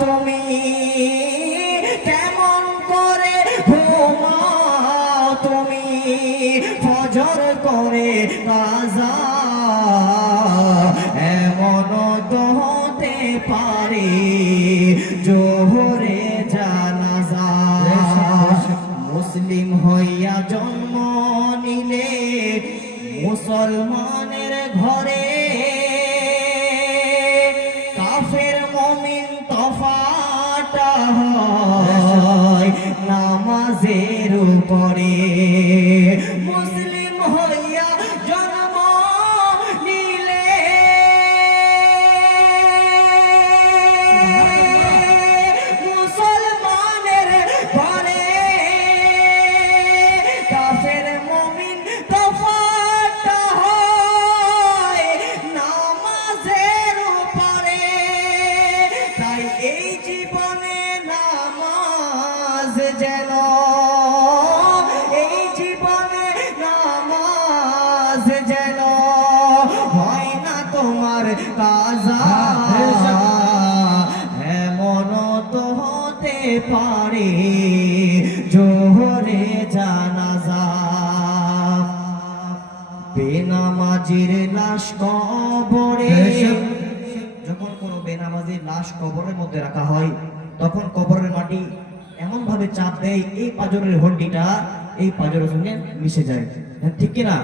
তুমি কেমন করে ঘুমাও তুমি ফজর করে কাজা এমন তো হতে পারে জোহরে জানাজা মুসলিম হইয়া জন্ম নিলে মুসলমানের ঘরে কাফের মুমিন তফাটা হয় নামাজের উপরে মুসলিম হইয়া জন্ম নিলে মুসলমানের ঘরে কাফের মুমিন তফাটা হয় নামাজের উপরে তাই এই জীবনে নামাজ যেন এই জীবনে নামাজ যেন হয় না তোমার কাজা এমন তো হতে পারে জোহরে জানাজা বেনামাজির লাশ কবরে যখন কোনো বেনামাজির লাশ কবরের মধ্যে রাখা হয় তখন কবরের মাটি এমন ভাবে চাপ দেয় এই পাঁজরের হড্ডিটা এই পাঁজরের সঙ্গে মিশে যায় ঠিক কিনা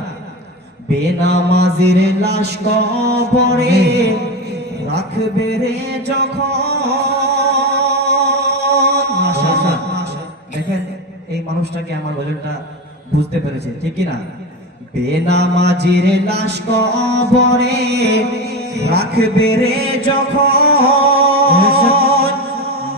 বেনামাজির লাশ কবরে রাখবে রে যখন মাশাআল্লাহ দেখেন এই মানুষটাকে আমার ওজনটা বুঝতে পেরেছে ঠিক কিনা বেনামাজির লাশ কবরে রাখবে রে যখন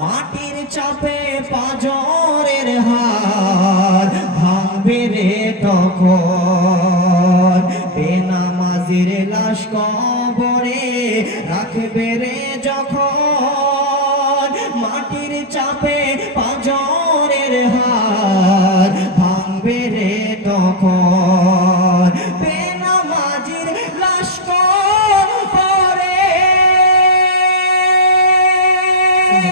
মাটির চাপে পাঁজরের হাড় ভাঙবে রে তখন বেনামাজির লাশ কবরে রাখবে রে যখন মাটির চাপে